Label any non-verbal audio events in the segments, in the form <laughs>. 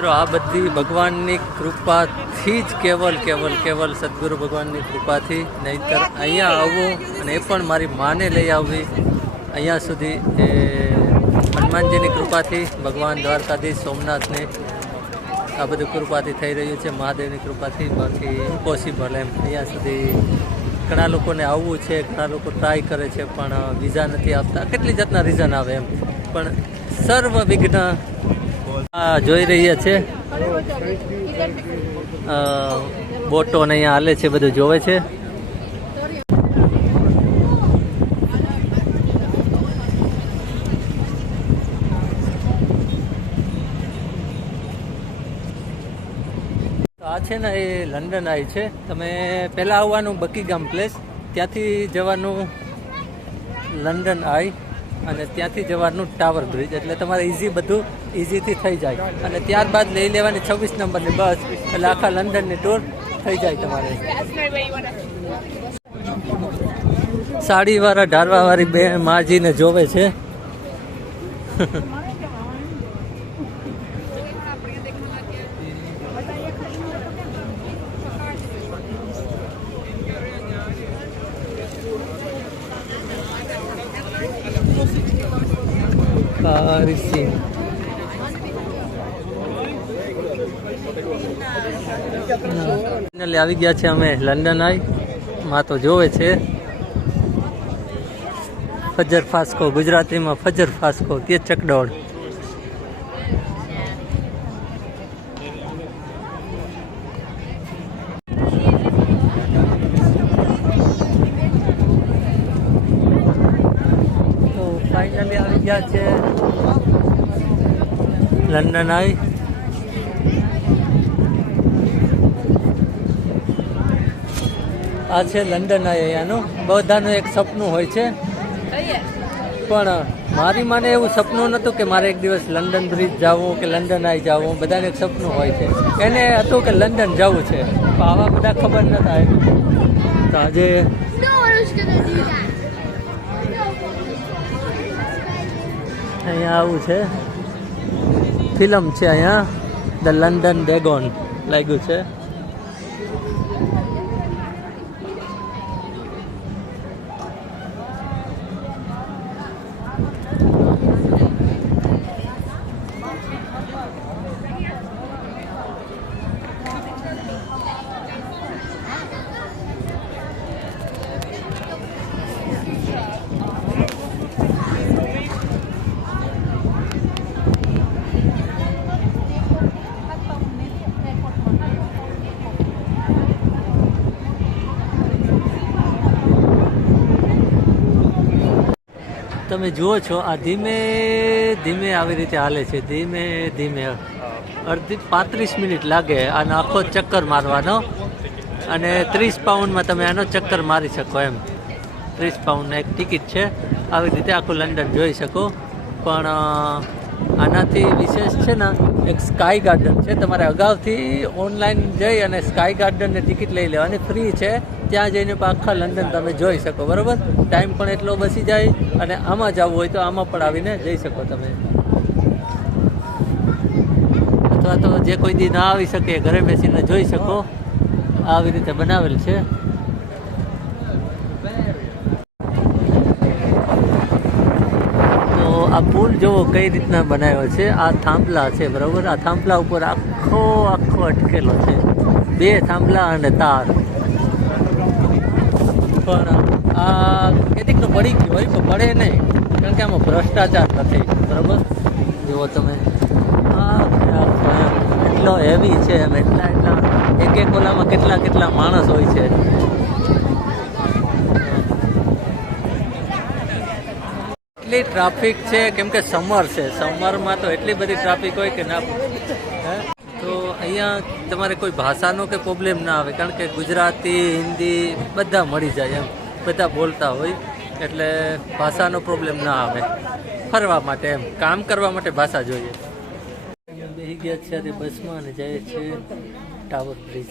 મિત્રો આ બધી ભગવાનની કૃપાથી જ કેવલ કેવલ કેવલ સદગુરુ ભગવાનની કૃપાથી નહીંતર અહીંયા આવવું અને એ પણ મારી માને લઈ આવવી. અહીંયા સુધી એ હનુમાનજીની કૃપાથી, ભગવાન દ્વારકાધીશ સોમનાથની આ બધું કૃપાથી થઈ રહ્યું છે, મહાદેવની કૃપાથી બાકી ઇમ્પોસિબલ એમ. અહીંયા સુધી ઘણા લોકોને આવવું છે, ઘણા લોકો ટ્રાય કરે છે, પણ વિઝા નથી આપતા. કેટલી જાતના રીઝન આવે એમ. પણ, સર્વ વિઘ્ન જોઈ રહ્યા છે. બોટો ને અહીંયા હાલે છે, બધું જોવે છે. આ છે ને, એ લંડન આઈ છે. તમે પહેલાં આવવાનું બકીગામ પ્લેસ, ત્યાંથી જવાનું લંડન આઈ. અને ત્યાંથી જવાનું ટાવર બ્રિજ. એટલે તમારે ઇઝી બધું ઇઝીથી થઈ જાય. અને ત્યારબાદ લઈ લેવાની છવ્વીસ નંબરની બસ, એટલે આખા લંડનની ટૂર થઈ જાય તમારે. સાડીવાળા, ઢારવાવાળી બે માજીને જોવે છે. <laughs> ફાઇનલી આવી ગયા છે અમે લંડન આઈ. માં તો જોવે છે. ફજર ફાસ્કો ગુજરાતીમાં ફજર ફાસ્કો તે ચકડોળ? ફાઇનલી આવી ગયા છે લંડન આવી આ છે લંડન અહીંયાનું બધાનું એક સપનું હોય છે. પણ મારી માને એવું સપનું નહોતું કે મારે એક દિવસ લંડન બ્રિજ જવું કે લંડન આવી જવું. બધાને એક સપનું હોય છે. એને હતું કે લંડન જવું છે. પણ આવા બધા ખબર નતા તો આજે. અહીંયા આવું છે. ફિલ્મ છે અહીંયા. ધ લંડન ડેગોન લાગ્યું છે. どうですか? તમે જુઓ છો, આ ધીમે ધીમે આવી રીતે હાલે છે, ધીમે ધીમે. અડધી, પાંત્રીસ મિનિટ લાગે આનો આખો ચક્કર મારવાનો. અને ત્રીસ પાઉન્ડમાં તમે આનો ચક્કર મારી શકો એમ. ત્રીસ પાઉન્ડ એક ટિકિટ છે. આવી રીતે આખું લંડન જોઈ શકો. પણ આનાથી વિશેષ છે ને, એક સ્કાય ગાર્ડન છે. તમારે અગાઉથી ઓનલાઈન જઈ અને સ્કાય ગાર્ડનની ટિકિટ લઈ લેવાની ફ્રી છે. ત્યાં જઈને આખા લંડન તમે જોઈ શકો, બરાબર? ટાઈમ પણ એટલો બસી જાય અને આમાં જવું હોય તો આમાં પણ આવીને જઈ શકો તમે. અથવા તો જે કોઈ દી ના આવી શકે, ઘરે બેસીને જોઈ શકો. આવી રીતે બનાવેલ છે. તો આ પુલ જોવો કઈ રીતના બનાવ્યો છે? આ થાંભલા છે, બરાબર? આ થાંભલા ઉપર આખો આખો અટકેલો છે. બે થાંભલા અને તાર. પણ આ કેટલીક તો પડી ગયું હોય, પણ પડે નહીં. કારણ કે આમાં ભ્રષ્ટાચાર નથી. બરાબર? જુઓ તમે. એટલો હેવી છે એમ, એટલા એટલા એક એક ઓલામાં કેટલા કેટલા માણસ હોય છે. એટલી ટ્રાફિક છે, કેમ કે સમર છે. સમરમાં તો એટલી બધી ટ્રાફિક હોય કે ના અહીંયા તમારે કોઈ ભાષાનો કે પ્રોબ્લેમ ના આવે, કારણ કે ગુજરાતી, હિન્દી બધા મળી જાય એમ, બધા બોલતા હોય, એટલે ભાષાનો પ્રોબ્લેમ ના આવે. ફરવા માટે એમ, કામ કરવા માટે ભાષા જોઈએ. બેસી ગયા છે અત્યારે બસમાં અને જાય છે ટાવર બ્રિજ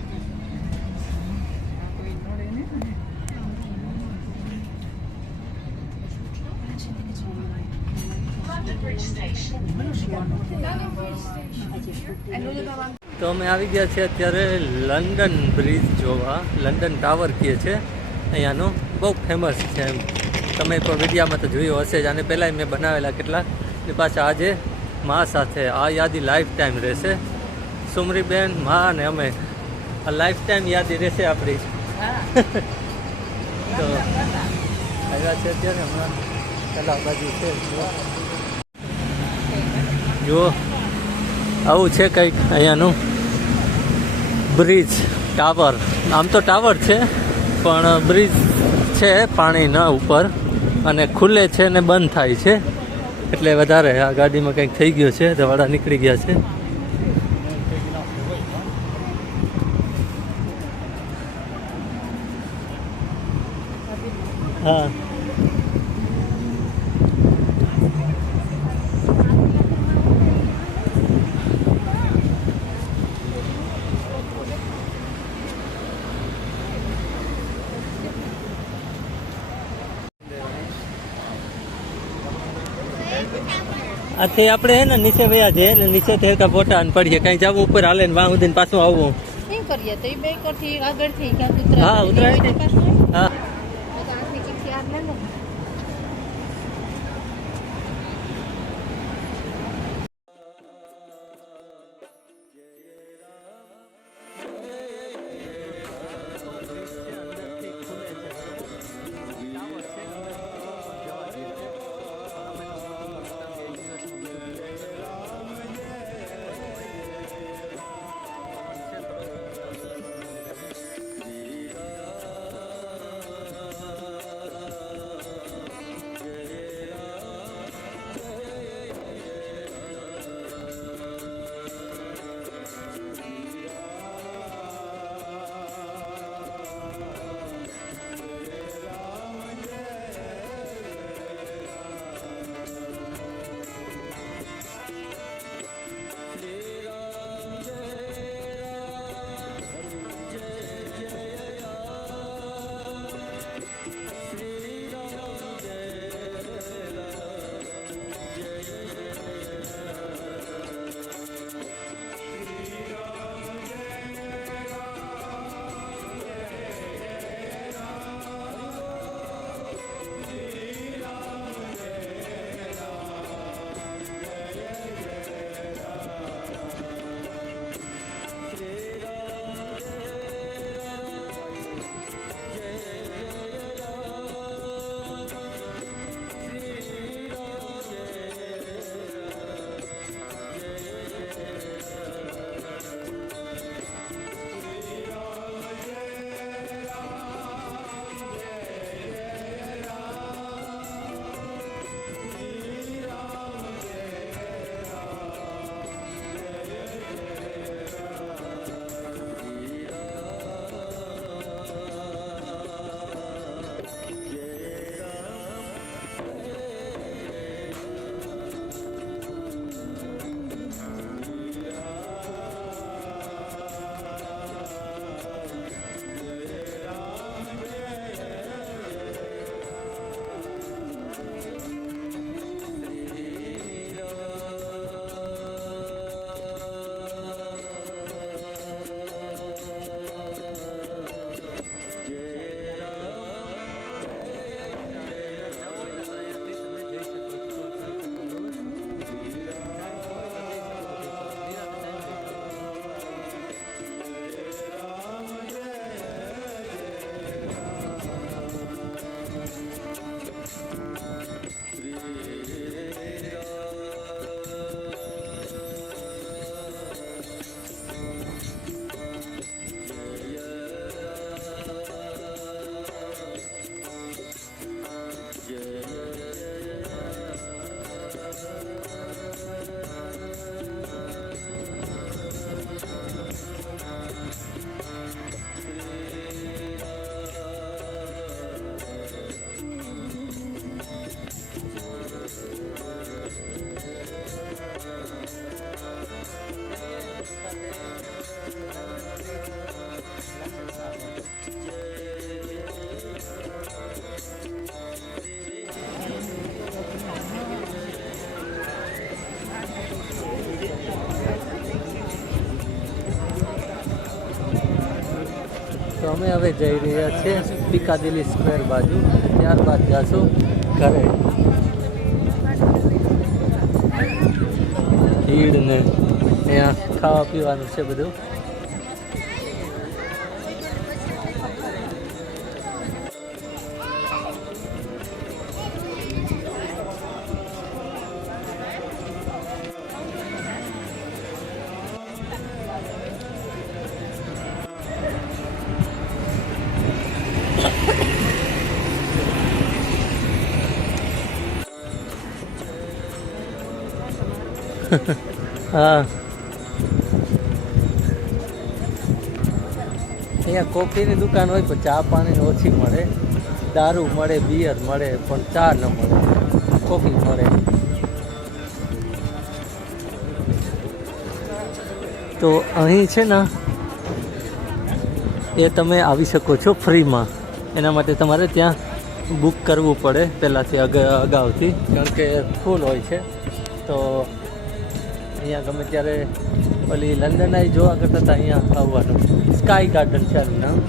તો અમે આવી ગયા છીએ અત્યારે લંડન બ્રિજ જોવા. લંડન ટાવર કહે છે. અહીંયાનો બહુ ફેમસ છે એમ. તમે પણ વિડીયામાં તો જોયું હશે જ. આને પહેલાંય મેં બનાવેલા કેટલાક. ને પાછા આજે મા સાથે આ યાદી લાઈફ ટાઈમ રહેશે. સુમરીબેન મા અને અમે. આ લાઈફ ટાઈમ યાદી રહેશે આપણી. તો આવ્યા છે અત્યારે હમણાં. પેલા બાજુ છે. જુઓ. આવું છે કંઈક અહીંયાનું બ્રિજ, ટાવર. આમ તો ટાવર છે, પણ બ્રિજ છે પાણીના ઉપર અને ખુલે છે ને બંધ થાય છે. એટલે વધારે આ ગાડીમાં કંઈક થઈ ગયું છે ધવાડા નીકળી ગયા છે. હા. આથી આપણે હે ને નીચે વયા છે એટલે નીચે થી ફોટા અને પડીએ. કઈ જવું ઉપર હાલે ને વાહ સુધી પાછું આવવું કરીએ તો એ બે કરથી આગળથી હા, ઉતરાય. હા. અમે હવે જઈ રહ્યા છીએ પિકાદિલી સ્ક્વેર બાજુ. ત્યારબાદ જાશું ઘરે. ભીડ ને અહીંયા ખાવા પીવાનું છે બધું. હા. અહીંયા કોફીની દુકાન હોય પણ ચા પાણી ઓછી મળે. દારૂ મળે બિયર મળે, પણ ચા ન મળે. કોફી મળે. તો અહીં છે ને, એ તમે આવી શકો છો ફ્રીમાં. એના માટે તમારે ત્યાં બુક કરવું પડે પહેલાંથી અગ, અગાઉથી. કારણ કે ફૂલ હોય છે. તો અહીંયા ગમે ત્યારે ઓલી લંડન આવી જોવા કરતાં હતા, અહીંયા આવવાનું. સ્કાય ગાર્ડન છે એનું